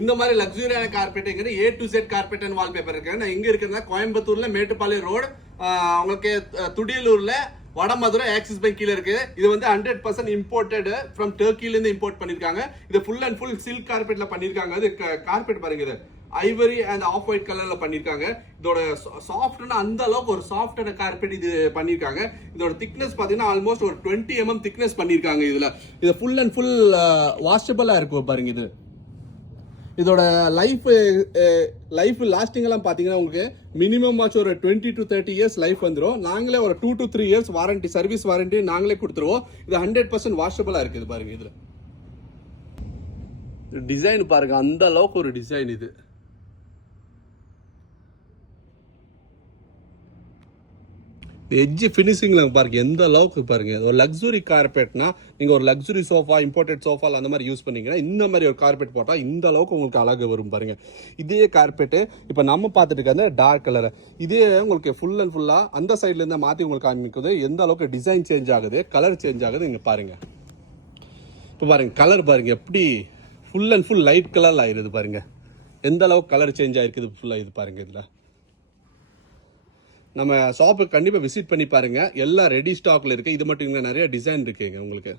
இந்த மாதிரி லக்ஸூரியான கார்பெட்டுங்கிறது A to Z carpet and wallpaper இருக்கு. நான் எங்க இருக்குன்னா கோயம்புத்தூர்ல மேட்டுப்பாளையம் ரோடு, உங்களுக்கு துடியலூர்ல வடமதுரை ஆக்சிஸ் பேங்க் கீழே இருக்கு. இது வந்து 100% இம்போர்ட்டட் ஃப்ரம் டர்க்கில இருந்து இம்போர்ட் பண்ணிருக்காங்க. இது ஃபுல் அண்ட் ஃபுல் சில்க் கார்பெட்ல பண்ணிருக்காங்க. இது கார்பெட் பாருங்க, இது ஐவரி அண்ட் ஆஃப் ஒயிட் கலர்ல பண்ணிருக்காங்க. இதோட சாஃப்ட்னா அந்த அளவுக்கு ஒரு சாஃப்டான கார்பெட் இது பண்ணிருக்காங்க. இதோட திக்னஸ் பாத்தீங்கன்னா ஆல்மோஸ்ட் ஒரு 20 mm திக்னஸ் பண்ணிருக்காங்க. இதுல இது ஃபுல் அண்ட் ஃபுல் வாஷபிளா இருக்கும் பாருங்க. இது இதோட லைஃப் லாஸ்டிங் எல்லாம் பாத்தீங்கன்னா உங்களுக்கு மினிமம் ஆச்சு ஒரு 20 to 30 இயர்ஸ் லைஃப் வந்துடும். நாங்களே ஒரு 2 to 3 years warranty, service warranty நாங்களே கொடுத்துருவோம். இது 100% வாஷபிளா இருக்குது பாருங்க. இதுல டிசைன் பாருங்க, அந்த அளவுக்கு ஒரு டிசைன். இது எட்ஜ் ஃபினிஷிங்ல பாருங்க எந்த அளவுக்கு பாருங்க. ஒரு லக்ஸுரி கார்பெட்னா நீங்க ஒரு லக்ஸுரி சோஃபா, இம்போர்ட்டட் சோஃபா அந்த மாதிரி யூஸ் பண்ணீங்கன்னா இந்த மாதிரி ஒரு கார்பெட் போட்டா இந்த அளவுக்கு உங்களுக்கு அழகு வரும் பாருங்க. இதே கார்பெட் இப்ப நம்ம பார்த்துட்டு இருக்க டார்க் கலர், இதே உங்களுக்கு ஃபுல் அண்ட் ஃபுல்லா அந்த சைட்ல இருந்து மாத்தி உங்களுக்கு காமிக்குது. எந்த அளவுக்கு டிசைன் சேஞ்ச் ஆகுது, கலர் சேஞ்ச் ஆகுது நீங்க பாருங்க. இப்ப பாருங்க கலர் பாருங்க, எப்படி ஃபுல் அண்ட் ஃபுல் லைட் கலர்ல ஆயிருது பாருங்க. எந்த அளவுக்கு கலர் சேஞ்ச் ஆயிருக்குது ஃபுல்லா. இது பாருங்க, இதுல நம்ம ஷாப்புக்கு கண்டிப்பா விசிட் பண்ணி பாருங்க. எல்லாம் ரெடி ஸ்டாக்ல இருக்கு. இது மட்டும் இல்ல, நிறைய டிசைன் இருக்குங்க உங்களுக்கு.